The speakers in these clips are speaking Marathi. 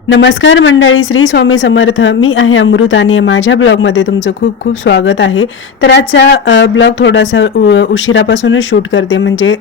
नमस्कार मंडळी श्री स्वामी समर्थ. मी आहे अमृत आणि माझ्या ब्लॉगमध्ये तुमचं खूप खूप स्वागत आहे. तर आजचा ब्लॉग थोडासा उ उशिरापासूनच शूट करते. म्हणजे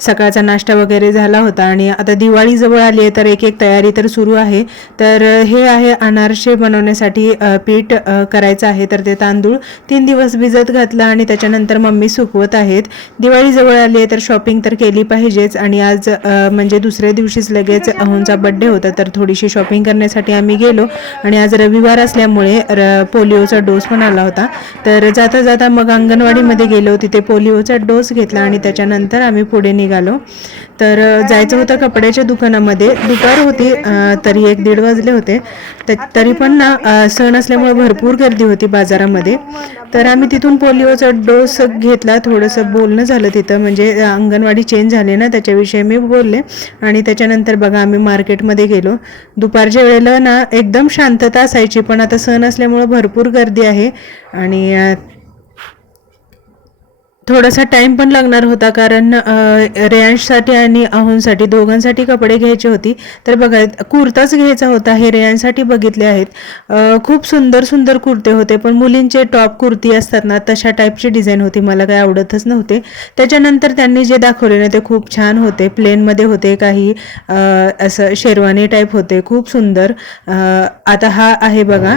सकाळचा नाश्ता वगैरे झाला होता आणि आता दिवाळी जवळ आली आहे तर एक एक तयारी तर सुरू आहे. तर हे आहे अनारसे बनवण्यासाठी पीठ करायचं आहे. तर ते तांदूळ तीन दिवस भिजत घातलं आणि त्याच्यानंतर मम्मी सुकवत आहेत. दिवाळी जवळ आली आहे तर शॉपिंग तर केली पाहिजेच. आणि आज म्हणजे दुसऱ्या दिवशीच लगेच अहोंचा बड्डे होता तर थोडीशी शॉपिंग करण्यासाठी आम्ही गेलो आणि आज रविवार असल्यामुळे र पोलिओचा डोस पण आला होता. तर जाता जाता मग अंगणवाडीमध्ये गेलो तिथे पोलिओचा डोस घेतला आणि त्याच्यानंतर आम्ही पुढे निघालो. तर जायचं होतं कपड्याच्या दुकानामध्ये. दुपार होती तरी एक दीड वाजले होते. तरी पण ना सण असल्यामुळे भरपूर गर्दी होती बाजारामध्ये. तर आम्ही तिथून पोलिओचा डोस घेतला थोडंसं बोलणं झालं तिथं. म्हणजे अंगणवाडी चेंज झाली ना त्याच्याविषयी मी बोलले. आणि त्याच्यानंतर बघा आम्ही मार्केटमध्ये गेलो. दुपारच्या वेळेला ना एकदम शांतता असायची. पण आता सण असल्यामुळं भरपूर गर्दी आहे. आणि थोडासा टाइम पण लागणार होता कारण रेयांशसाठी आणि अहोंसाठी दोघांसाठी कपडे घ्यायचे होती. तर बघा कुर्ताच घ्यायचा होता हे रेयांसाठी बघितले आहेत. खूप सुंदर सुंदर कुर्ते होते पण मुलींचे टॉप कुर्ती असतात ना तशा टाईपची डिझाईन होती. मला काही आवडतच नव्हते. त्याच्यानंतर त्यांनी जे दाखवले ना ते खूप छान होते. प्लेनमध्ये होते काही असं शेरवानी टाईप होते. खूप सुंदर. आता हा आहे बघा.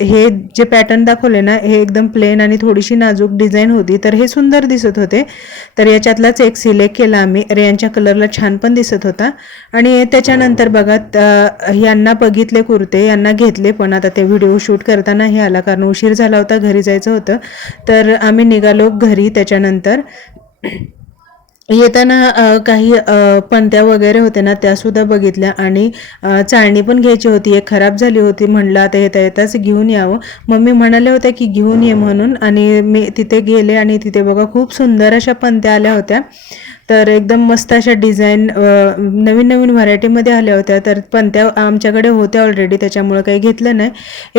हे जे पॅटर्न दाखवले ना हे एकदम प्लेन आणि थोडीशी नाजूक डिझाईन होती. तर हे सुंदर दिसत होते. तर याच्यातलाच एक सिलेक्ट केला आम्ही. रेयांच्या कलरला छान पण दिसत होता. आणि त्याच्यानंतर बघा यांना बघितले कुर्ते यांना घेतले पण. आता ते व्हिडिओ शूट करताना हे आला. कारण उशीर झाला होता घरी जायचं होतं. तर आम्ही निघालो घरी त्याच्यानंतर. येताना काही पंत्या पणत्या वगैरे होत्या ना त्या सुद्धा बघितल्या आणि चाळणी पण घ्यायची होती. एक खराब झाली होती. म्हणलं आता येता येताच घेऊन यावं. मम्मी म्हणाले होत्या की घेऊन ये म्हणून. आणि मी तिथे गेले आणि तिथे बघा खूप सुंदर अशा पणत्या आल्या होत्या. तर एकदम मस्त अशा डिझाईन नवीन नवीन व्हरायटीमध्ये आल्या होत्या. तर पण त्या आमच्याकडे होत्या ऑलरेडी त्याच्यामुळं काही घेतलं नाही.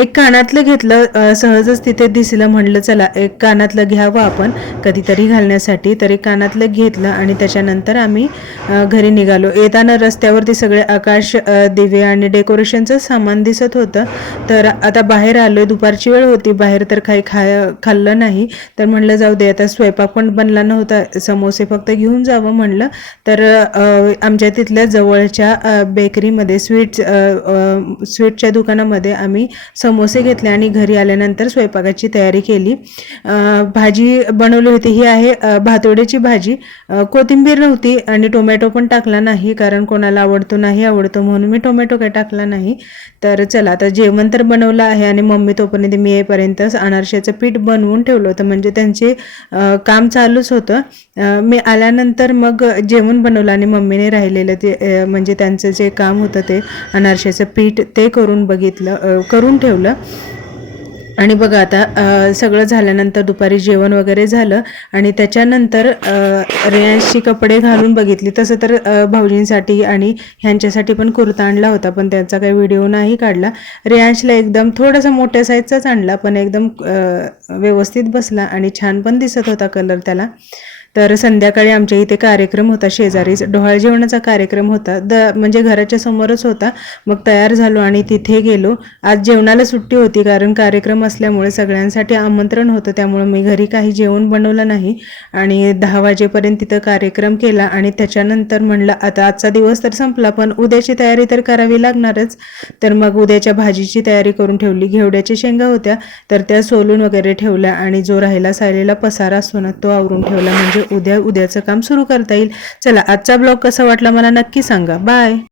एक कानातलं घेतलं सहजच तिथे दिसलं. म्हणलं चला एक कानातलं घ्यावं आपण कधीतरी घालण्यासाठी. तर एक कानातलं घेतलं आणि त्याच्यानंतर आम्ही घरी निघालो. येताना रस्त्यावरती सगळे आकाश दिवे आणि डेकोरेशनचं सामान दिसत होतं. तर आता बाहेर आलोय. दुपारची वेळ होती. बाहेर तर काही खाय खाल्लं नाही. तर म्हणलं जाऊ दे आता स्वयंपाक पण बनला नव्हता. समोसे फक्त घेऊन जाऊ जावं म्हणलं. तर आमच्या तिथल्या जवळच्या बेकरीमध्ये स्वीट्स स्वीटच्या दुकानामध्ये आम्ही समोसे घेतले आणि घरी आल्यानंतर स्वयंपाकाची तयारी केली. भाजी बनवली होती. ही आहे भातोड्याची भाजी. कोथिंबीर नव्हती आणि टोमॅटो पण टाकला नाही कारण कोणाला आवडतो नाही आवडतो म्हणून मी टोमॅटो काही टाकला नाही. तर चला आता जेवण तर बनवलं आहे आणि मम्मी तोपर्यंत मी येईपर्यंत अनारशाचं पीठ बनवून ठेवलं होतं. म्हणजे त्यांचे काम चालूच होतं. मी आल्यानंतर मग जेवण बनवलं आणि मम्मीने राहिलेलं ते म्हणजे त्यांचं जे काम होतं ते अनारशाचं पीठ ते करून बघितलं करून ठेवलं. आणि बघा आता सगळं झाल्यानंतर दुपारी जेवण वगैरे झालं आणि त्याच्यानंतर अ, कपडे घालून बघितली. तसं तर भाऊजींसाठी आणि ह्यांच्यासाठी पण कुर्ता आणला होता पण त्यांचा काही व्हिडिओ नाही काढला. रेयांशला एकदम थोडासा मोठ्या साईजचाच आणला पण एकदम व्यवस्थित बसला आणि छान पण दिसत होता कलर त्याला. तर संध्याकाळी आमच्या इथे कार्यक्रम होता शेजारीच डोहाळ जेवणाचा कार्यक्रम होता. द म्हणजे घराच्या समोरच होता. मग तयार झालो आणि तिथे गेलो. आज जेवणाला सुट्टी होती कारण कार्यक्रम असल्यामुळे सगळ्यांसाठी आमंत्रण होतं. त्यामुळे मी घरी काही जेवण बनवलं नाही. आणि दहा वाजेपर्यंत तिथं कार्यक्रम केला आणि त्याच्यानंतर म्हणलं आता आजचा दिवस तर संपला पण उद्याची तयारी तर करावी लागणारच. तर मग उद्याच्या भाजीची तयारी करून ठेवली. घेवड्याच्या शेंगा होत्या. तर त्या सोलून वगैरे ठेवल्या आणि जो राहिला सायलेला पसारा असतो ना तो आवरून ठेवला. म्हणजे उद्या उद्याचं काम सुरू करता येईल. चला आजचा ब्लॉग कसा वाटला मला नक्की सांगा. बाय.